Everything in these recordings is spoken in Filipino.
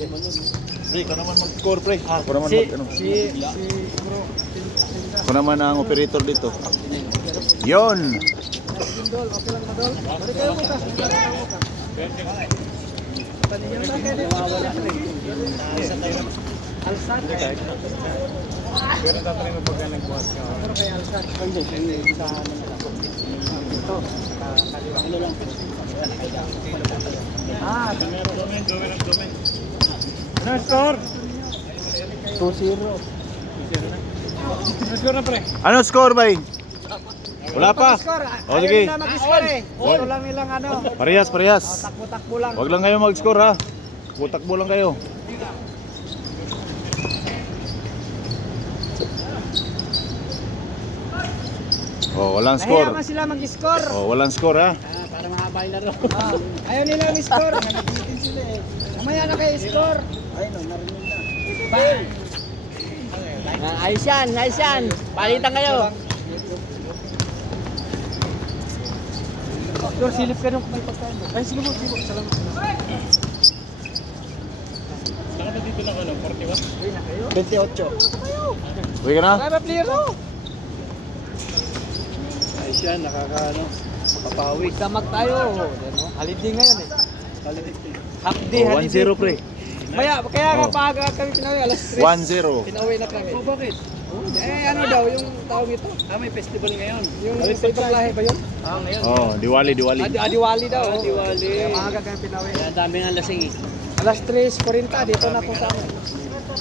Pre, ka naman mag-score, pre. Ako naman ano. bro. Ako naman ang operator dito. Yon. Dol, okay lang madol. Balik kayo mo ka. Paniyan lang kayo. Nawawala na rin. Alsan. Pero tatry mo pagka nagbuhat ka. Pero kay Alsan. Hindi. Sa ito. Kaliwa. Ano lang. Domen. Ano score? 2-0. Ano score na pre? Ano score, bay? Wala pa. O, sige. Ayaw na mag-score eh. Ito lang nilang ano. Parehas. Takbo-takbo lang. Huwag lang kayo mag-score, ha. Takbo lang kayo. Oh, walang score. Nahiya man sila mag-score. Oh, walang score, ha. Para mahaba yung laro. Ayaw nila mag-score. Nanabitin sila eh. Mamaya na kayo score. Ay no, narinig na. Bang! Ayos yan. Palitan kayo. Doktor, silip ka nung may pagkain mo. Ay, silip mo. Salamat. Saka ba dito lang ano? 41? Uy na kayo. 28. Uwi ka na? Kaya ba player mo? Ay siya, nakakaano. Makapawi. Damag tayo. Holiday ngayon eh. Half day, Oh, holiday. 1-0, pre. Kaya nga Oh. paaga kami pinauwi, alas 3. 1-0. Pinauwi na kami. Oh, bakit? Ano daw, yung tawag ito? May festival ngayon. Yung sa ibang lahi ba yun? Ngayon. Oh, Diwali. Adiwali daw. Diwali. Kaya maaga kami pinauwi. Kaya dami ng lasing eh. Alas 3:40 dito na po sa amin.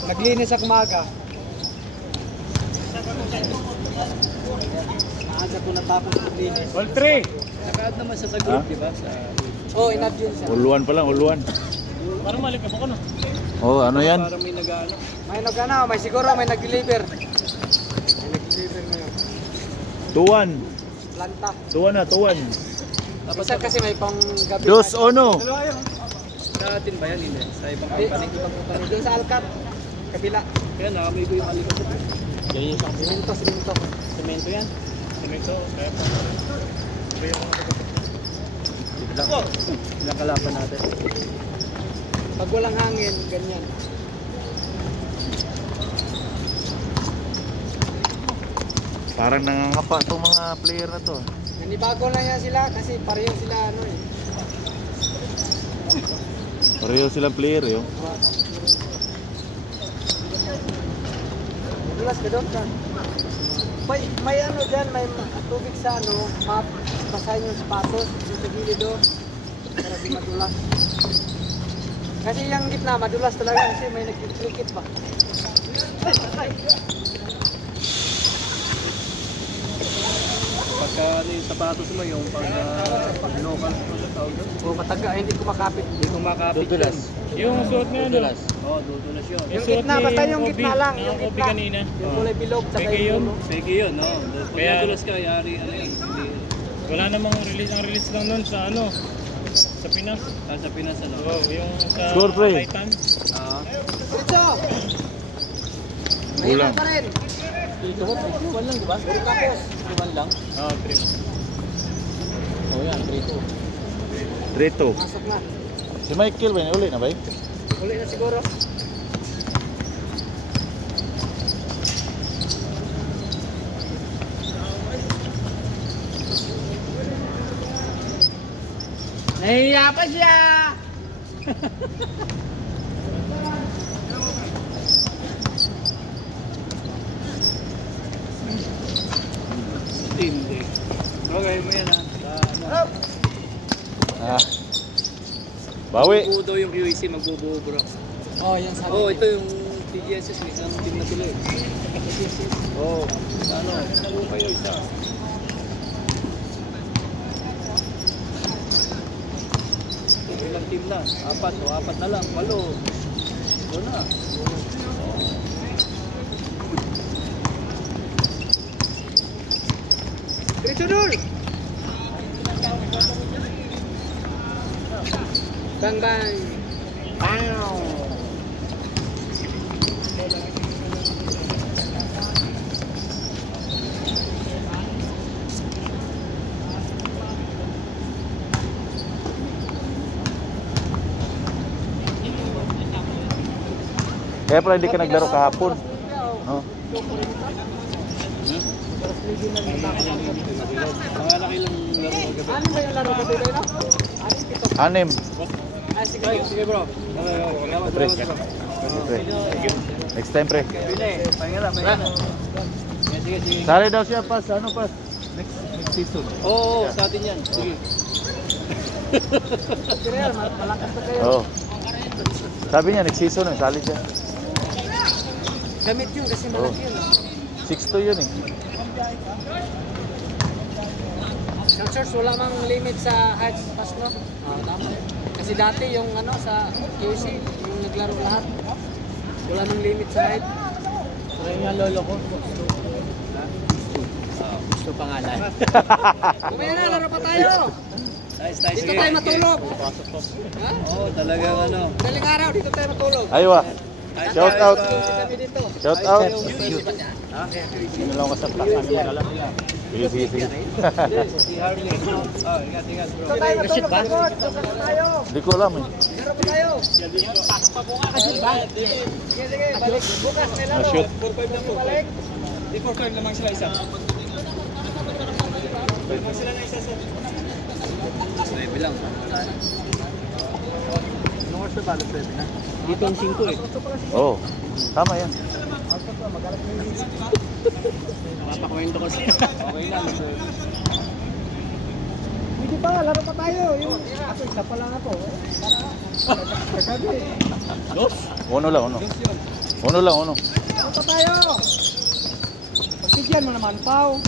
Naglinis ako maaga. Maaga ko natapos maglinis. All 3! Naka-add naman siya sa group, Ha? di ba? Sa... Oo, in-add yun siya. Uluan pa lang, uluan. Parang mali ka ba ko no? Oh, ano yan? Parang may nag-ano. May siguro may nag-deliver. May nag-deliver ngayon. 2-1. Planta. 2-1 na, 2-1. Tapos kasi may pang gabi. Dos ono. Sa atin ba yan? Hindi. Sa ibang Ibang company. company. Doon sa Alcat. Kabila. Kaya nakamigo yung alikot. Yan yung sa Simento. semento yan. Semento. Kaya pa. Ilang kalaban natin. Pag walang hangin, ganyan. Parang nangangapa itong mga player na to. Nanibago lang yan sila kasi pareho sila ano eh. Pareho silang player, yun. Dulas ka doon ka. May ano dyan, may tubig sa ano, basahin yung sapatos, yung sa gilid doon. Para di madulas. Kasi yung gitna, madulas talaga kasi may nagkiklikit pa. Pagka ano yung sapatos mo, yung pag-local tawag doon. O mataga, hindi ko makapit. Hindi ko makapit Dudulas. Yung suot niya, no? Oo, dudulas yun. Yung gitna, basta yung gitna lang, yung Kobe gitna. kanina. Yung kulay bilog, tsaka Peke yun. yung ulo. Peke yun, no? Pag Kaya- nadulas ka, yari, ano yun. Hindi. Wala namang release. Ang release lang nun sa ano, sa Pinas. Sa Pinas, ano? Oo, yung sa Score, pre. Titan. Dito! Kulang. Mahirap pa rin. Dito ko, 3-1 lang, di ba? Tapos, 3-1 lang. Oo, trip. Oo yan, 3-2. 3-2. pasok na. Si Michael ba? Uli na ba? Uli na siguro. Nahiya pa siya! Team day. Okay mo yan, ha? Ah. Bawi. Magbubuo daw yung UAC, magbubuo bro. Oh, yan sabi. Oo, ito yung TGSS, may isang team na tuloy. Oo, ano, nabuo kayo isa. Ilang team na? Apat na lang, 8. Doon na. Diretso dul! Bang bang! Bang! Kaya pala hindi ka naglaro kahapon. Oh. Pangalaki lang laro kagabi. Ano ba yung laro ka dito na? Anim. Ay, sige. Sige bro. Pre. Pre. Next time, pre. Pahinga lang. Sige. Sali daw siya pas. Ano pas? Next season. Oo, sa atin yan. Sige. Real, malakas na kayo. Oh. Sabi niya, next season, sali siya. Gamit yun kasi malaki yun. 6'2" yun eh. Sa church, wala mang limit sa height pass, no? Tama. Kasi dati yung ano sa QC, yung naglaro lahat, wala mang limit sa height. Kaya nga lolo ko. Gusto pangalan. Kumaya na, laro pa tayo! Nice. Dito tayo matulog! Ha? Oo, talagang ano. Daling araw, dito tayo matulog. Aywa. Shout out. Kami dito. Shout out. Sino lang kasapta kami magalang. Sige. Si Harley. Ingat bro. Dito tayo matulog, pagod! Dito tayo! Hindi ko alam eh. Laro pa tayo! Pasok pa bukas. Sige, balik. Bukas, may laro. Shoot. 4-5 lang po. Balik. Di 4-5 lamang sila isa. Bilang. Anong oras na ba? Alas 7 na? Dito ang 5 eh. Oo. Tama yan. Mapakwento ko siya. Okay lang. Hindi pa, laro pa tayo. Yung ako, isa pa lang ako. Kagabi. Uno lang. Laro pa tayo. Pasigyan mo naman, Pao.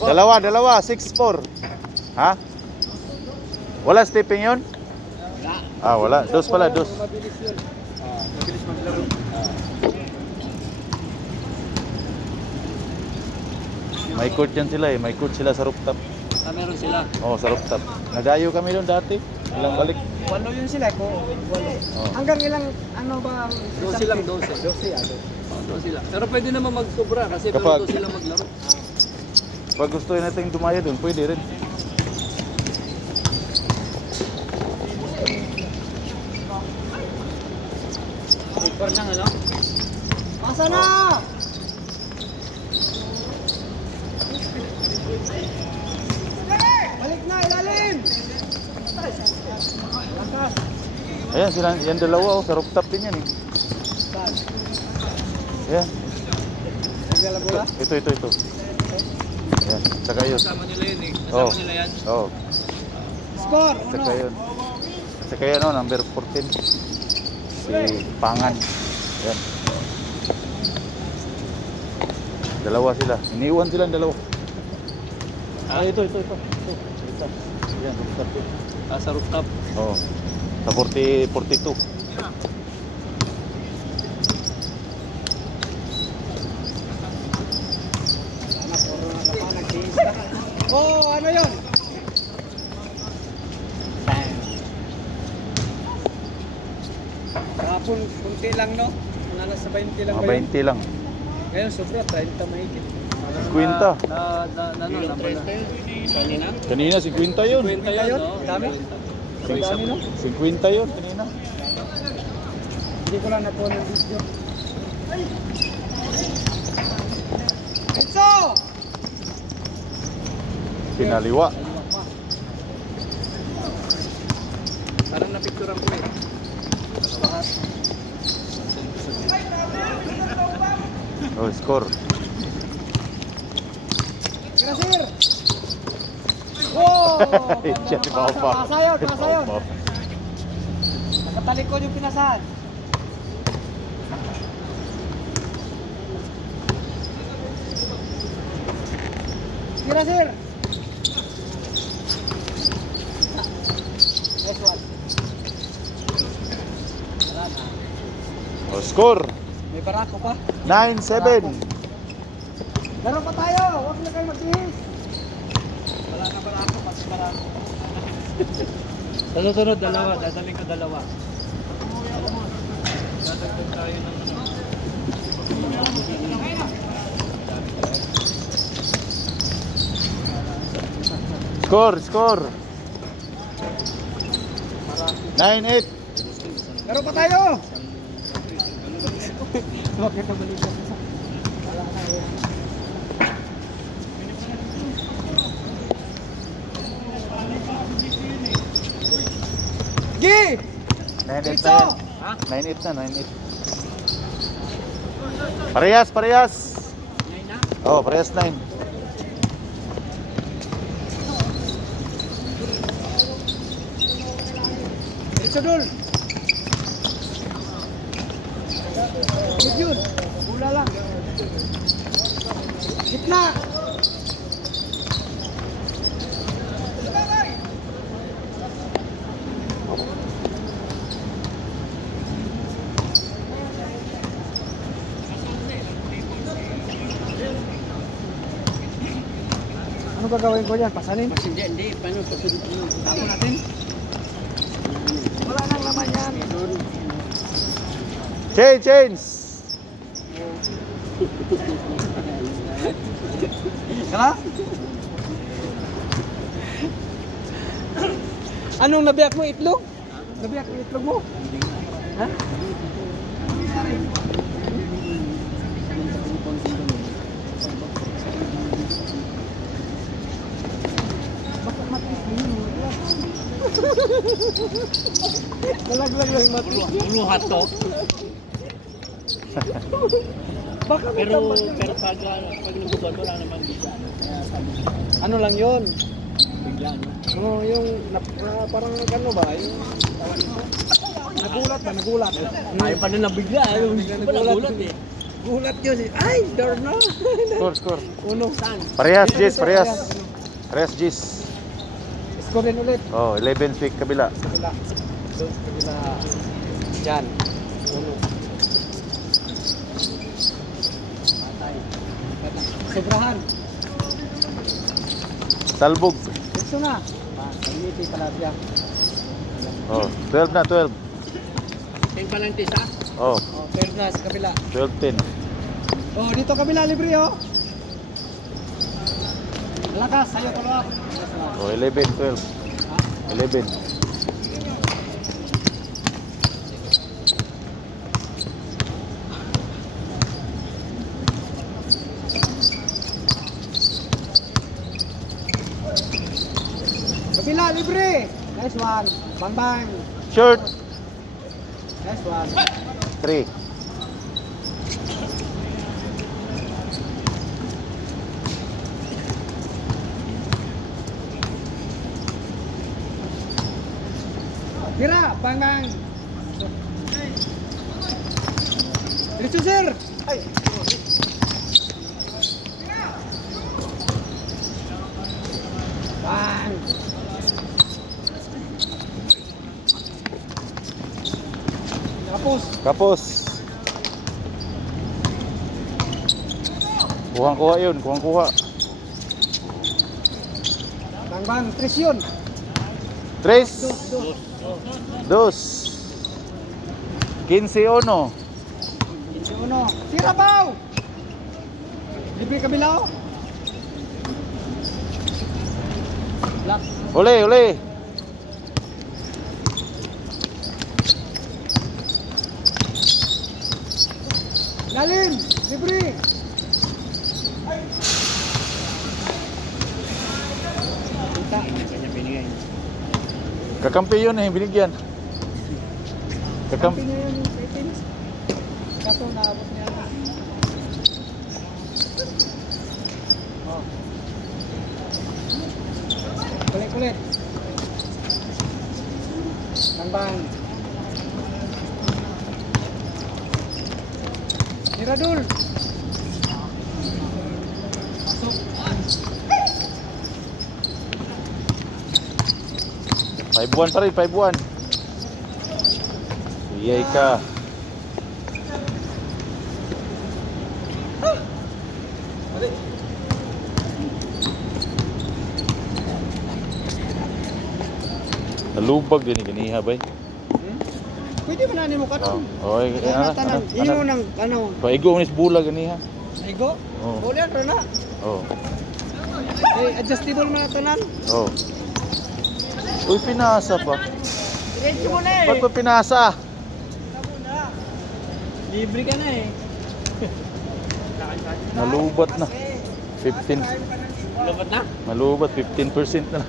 Dalawa. 6'4". Ha? Wala stepping yun? Wala. Dos pala, dos. Mabilis yun. Mabilis maglaro. May court yan sila eh. May court sila sa rooftop. Meron sila. Oo, sa rooftop. Nagayo kami doon dati. Ilang balik. Walo yun sila ko. Walo. Oh. Hanggang ilang ano ba ang 12 lang, 12. 12 ano. 12 lang. Pero pwede naman magsobra kasi Kapag- pero 12 lang maglaro. Pag gusto natin dumaya doon, pwede rin. Paper lang ano? Pasa na! Balik na, ilalim! Lakas! Ayan, sila, yan dalawa sa rooftop din yan eh. Saan? Ayan. Naglalabula? Ito. Ayan, saka yun. Kasama nila yun eh. Oo. Kasama nila yan. Oo, Score! saka yun. Saka yan, number 14. Si Pangan. Ayan. Dalawa sila. Iniwan sila ang dalawa. Ito. Ayan, rooftop yun. Sa rooftop. Oo. Sa 42. Oh, ano yun? Kapon, kunti lang no? Wala sa 20 lang Mga ba yun? 20 lang. Ngayon, sobra, 30 mahigit. Kwenta. Ano, number na. Kanina? Kanina, 50 yun. Kwenta yun, no? Dami? Ang dami no? 50 yun, kanina. Hindi ko lang nakuha ng video. Enzo! Pinaliwa. Parang napicturean ko eh. Oh, score. Grasir! Wow! Siya si Papa. Pasa yun. Nakatalikod yung pinasahan. Grasir! Next one. Wala na. Oh, score. May barako pa. 9-7. Laro pa tayo! Huwag na kayo magbihis! Wala na barako, pati barako. Sa susunod, dalawa. Dadaling ko dalawa. Dadagdag tayo ng ano. Score. Para 9-8. pero pa tayo. Bakit ka balik ka? Wala na eh. Gi! 9-8 Ito! na yan. 9-8 na, 9-8. Parehas, parehas. Oh, parehas 9. Diretso dul. Yun. Bula lang. Gitna. Ano gagawin ko yan? Pasanin? Hindi. Paano pasunod mo? Tapo natin? Wala nang laman yan. Change. Kala? Anong nabiyak mo? Itlog? Nabiyak mo itlog mo? Ha? Bakit matis mo yun? Nalaglag lang matis. Uluhat to. Baka may Pero tambak yun. pag nagugat wala naman bigla. Kaya sabi ko, Ano lang yun? bigla no. Yung parang ano ba? Yung tawag nito? Nagulat ba? Nagulat. Ayaw pa na nabigla. Ayaw pa nagulat eh. Gulat yun. Ay, darna. Score. Uno. Saan? Parehas, Jis, parehas. Parehas, Jis. Score din ulit. Oh, 11 pick kabila. Kabila. Doon sa kabila. Diyan. Uno. Patay. Sobrahan. Salbog. Ito na. Pagmiti pala siya. Oh, 12 na, 12. Tingin pa lang tisa. Oh, Oh, third na sa kabila. 12-10. Oh, dito kabila libre oh. Lakas, sayo ko lang. Oh, 11-12. 11. Kabila libre. Nice one. Bang bang. Short. Nice one. 3. Tira, bang bang. Diretso sir. Ay. Bang. Tapos. Kapos. Kuha yun, kuha. Bang bang, tres yun. 3. Dos. 2. 15-1. Hindi uno. Tira baw. Libre kabila oh. Black. Uli. Lalim. Libre. Kita. Kanya binigay. Kakampi yun eh, binigyan. Kampi niya yun yung settings. Kaso naabot niya na. Oh. Kulit. Bang. Tiradul. Masuk. 5-1 pa rin, 5-1. Iyay ka. Nalubag din ganiha bay. Pwede ba nanin mo ka Oh, nun? oh, Tanan. Iyo ng ano. Paigo unis bulag ganiha. Igo? Oh. Ulian pa na. Oh. Eh, adjustable man na tanan. Oh. Uy, pinasa pa. Diretso mo na Ba't pa pinasa? Libre ka na eh. Malubat na. 15. Labat na? Malubat, 15% na lang.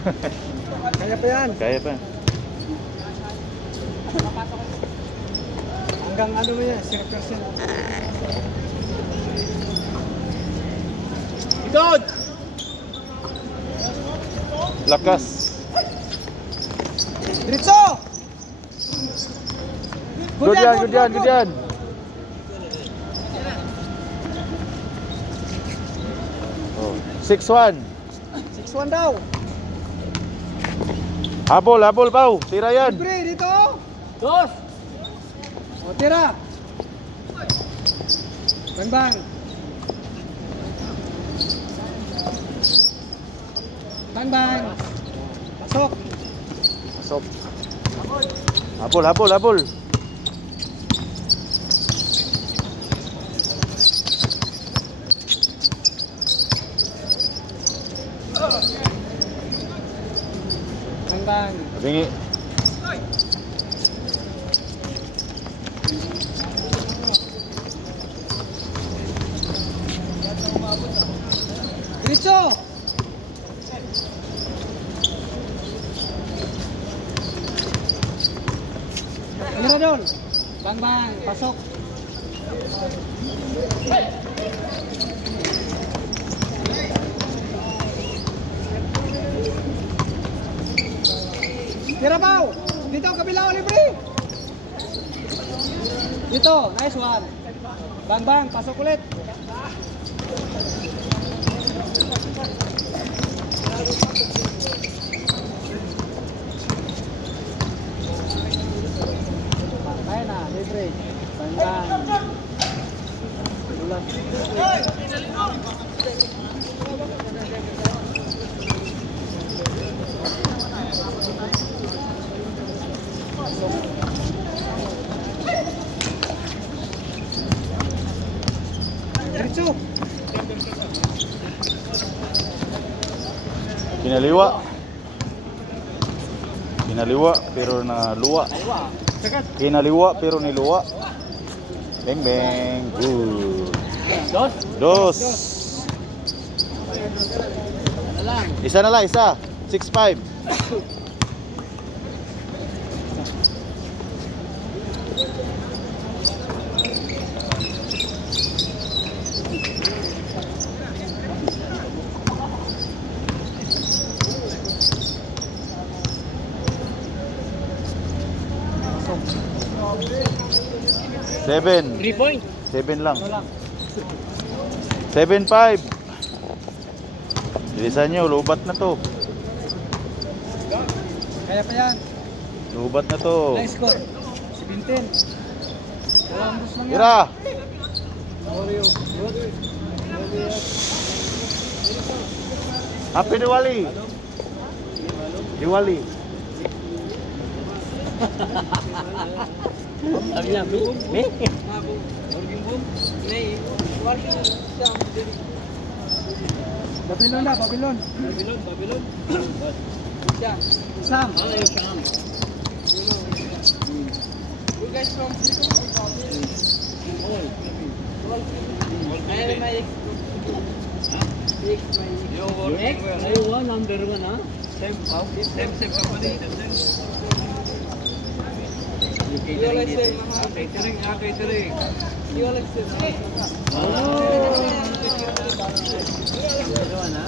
Kaya pa yan. Kaya pa. Hanggang ano mo yan, 0%. Ikot! Lakas. Diretso! Good yan, good yan, good yan. Oh, 6-1. 6-1 daw. Habol, habol, Pau. Tira yan. Libre, dito. Dos! O, tira. Bang bang. Bang bang. Pasok. Pasok. Habol, habol, habol. Bang bang. Bingi. Diretso. Tira doon. Bang bang. Pasok. Tira Pau. Dito, kabila o libre. Dito, nice one. Bang bang, pasok ulit. Kaya na, libre. Bang bang. Ulan. Diretso. Kinaliwa. Kinaliwa pero naluwa. Kinaliwa pero niluwa. Bang bang. Good. Dos? Dos. Ano lang? Isa na lang, isa. 6-5. Seven. 3 point. 7 lang. 7-5. Bilisan nyo, lubat na to. Kaya pa yan. Lubat na to. Nice score. 17. Columbus lang yan. Tira. Oreo. Happy Diwali. Diwali. Sabi niya, me? Babylon na, Babylon. Babylon, Babylon. Siya. Sam. Ah, yung Sam. You guys from Oh. Your ex? Ayaw, number 1 ha? Same company. Yung catering dito. Catering. Oh. Number 1 ha?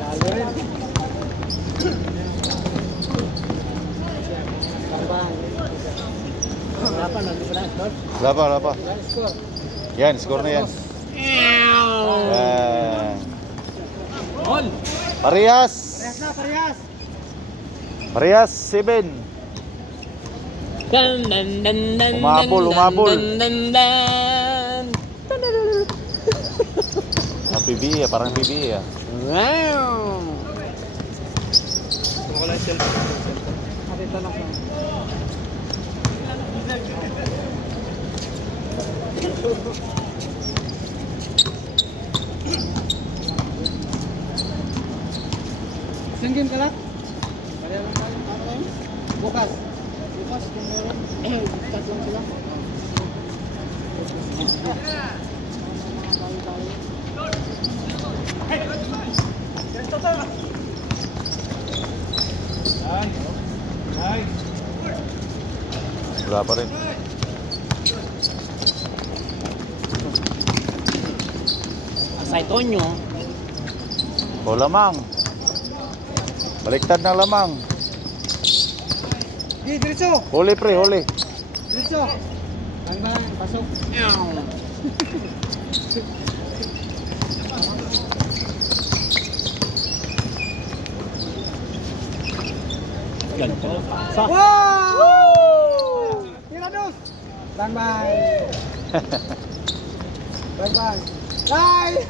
Talo rin. Bang. Berapa nanti pernah skor? Lapa, lapa. Nice score. Yan, score na yan. Yan. All. Parehas. Parehas na, parehas. Parehas, 7. Dan, dan, dan, dan, Umabol, dan, umabol. Dan, dan, dan. Ang PBA, parang PBA. Wow! Kung wala yung cellphone. Ate, tanong ko. Isang game ka lang? Pareho lang tayo. Ano kayo? Bukas. Bukas, kung meron. Tatlong sila. Wala pa rin. Asay Tonyo. O lamang. Baliktad ng lamang. Di, diretso! Huli pre, huli. Diretso! Bang, pasok. Ganito. Sa. Wow! Tirados! Bang! Bang! Ay!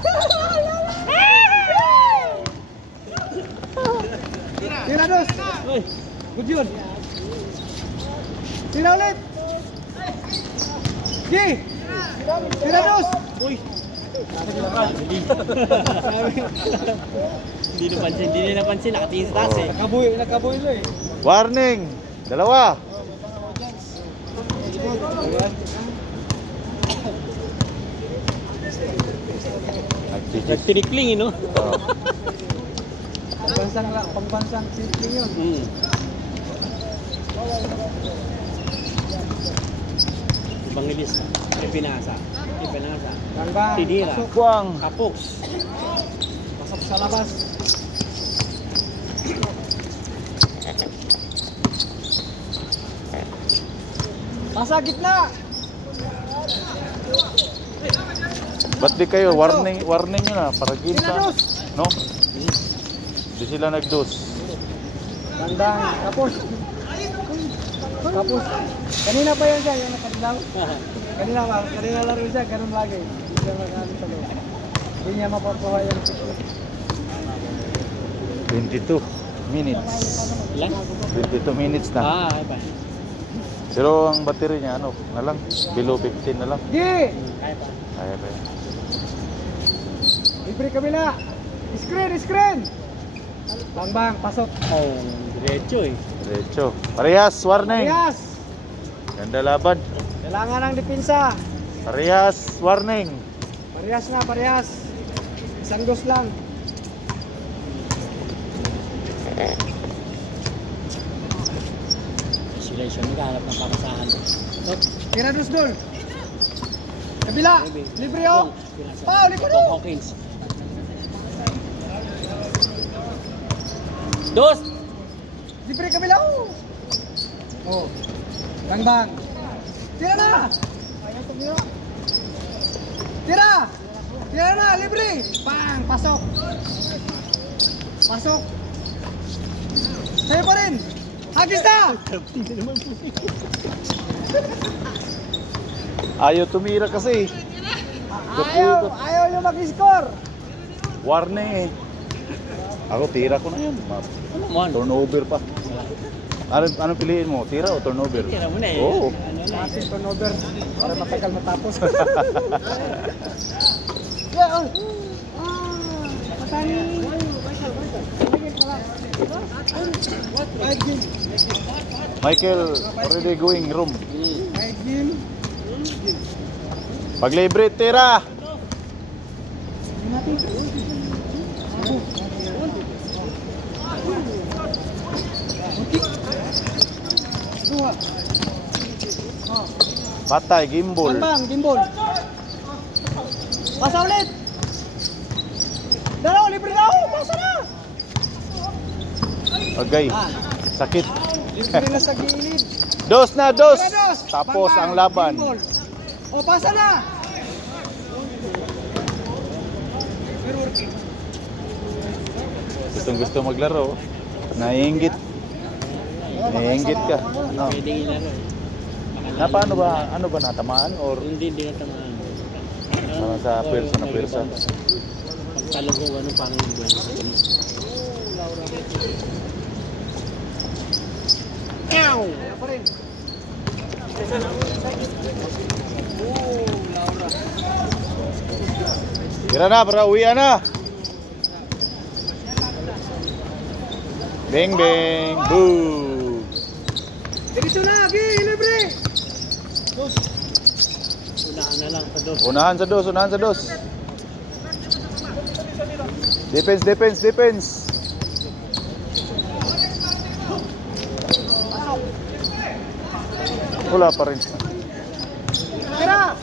Tirados! Uy. Good yun! Tira ulit! Gi! Tirados! Uy. Hindi napansin, nakatingin sa taas eh. Nakabuy lo eh. Warning! Dalawa! Nagchichis. Nagtirikling no? Oh. Pangbansang simple yun. Evangelis, Pinasa. Bang! Tidira. Pasok. Buang! Kapok. Pasok sa labas. Pasa gitna! Ba't di kayo? Warning nyo na. Para game sa... Tirados! No? Di sila nag-dos. Bang! Kapos! Kapos! Kanina pa yan siya, yung nakadilaw. Kanina laro siya, ganun lagi. Hindi siya mag-ano sa loob. Hindi niya mapapawa yung picture. 22 minutes. Ilan? 22 minutes na. Iba. Pero ang battery niya, ano, na lang, below 15 na lang. Gi! Kaya pa. Kaya ba yan? Libre kabila! Screen! Bang! Pasok! Oh, diretso eh. Diretso. Parehas, warning! Parehas! Ganda laban. Kailangan ng depensa! Parehas, warning! Parehas! Isang dos lang. Isolation, naghahanap ng pamasahan. Tira dos dol! Kabila! Libre oh! Pao, likod oh! Hawkins. Dos! Libre kabila oh! Oh! Bang! Tira na! Ayaw tumira! Tira! Tira na! Libre! Bang! Pasok! Sa'yo pa rin! Hagis na! Ayaw tumira kasi. Ayaw nyo mag-score! Warning eh. Ako, tira ko na yun. Ano mo? Turnover pa. Ano piliin mo? Tira o turnover? Tira mo na eh. Oo. Ano na eh. Ating turnover para matagal matapos. Michael, already going room. Game. Pag libre, tira! Dua. Patay, gimbal. Gimbal. Pasa ulit. Dalaw, libre na ako. Pasa na. Agay. Sakit. Libre na sa gilid. Dos na, dos! Tira, dos. Tapos ang laban. Gimbal. O, pasa na. Gustong gusto maglaro. Naiinggit. Naiinggit ka. No. Pwede ilaro. Na paano ba? Ano ba natamaan or Hindi natamaan. sa pwersa na pwersa? Pagtalo ko, ano, parang yung buhay sa puno. Ayan pa rin. Laura. Tira na, para uwian na. Bang bang, boo. Dito na, Gi, libre. Unahan na lang sa dos. Unahan sa dos, unahan sa dos. Defense, defense, defense. Wala pa rin. Tira.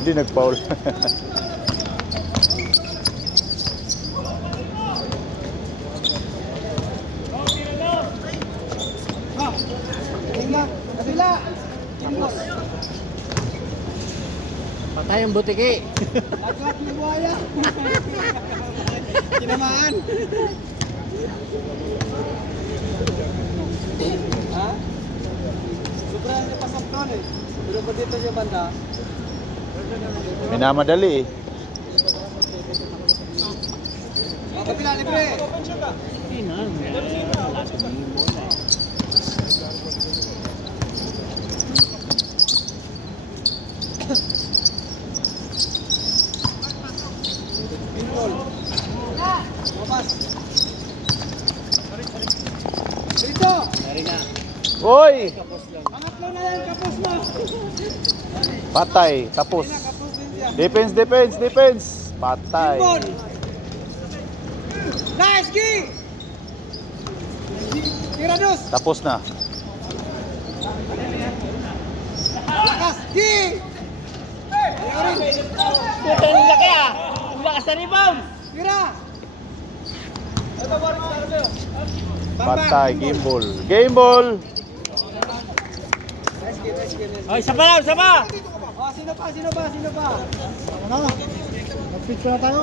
Hindi nag-foul. Tingnan, kabila. Tapos. Patay ang butiki. Naglat ni buhaya. Tinamaan. Ha? Sobrang napasok doon eh. Pero pa dito siya banda. Minamadali eh. Kabila, libre. Hindi na. Wala sa mga bola. Pinball. Mabas. Dito. Dari na. Oy! Kapos lang. Pangatlo na yan, kapos na. Patay, tapos. Kapos din siya. Defense, defense, defense. Patay. Pinball. Nice, Gi. Tira dos. Tapos na. Lakas, Gi. Ayaw rin. Putang laki ah! Lakas na rebound! Tira. Patay, game ball. Game ball. Oh, isa pa lang, isa pa! Oh, sino pa? Sino pa? Sino pa? Ano? Mag-pitch na tayo.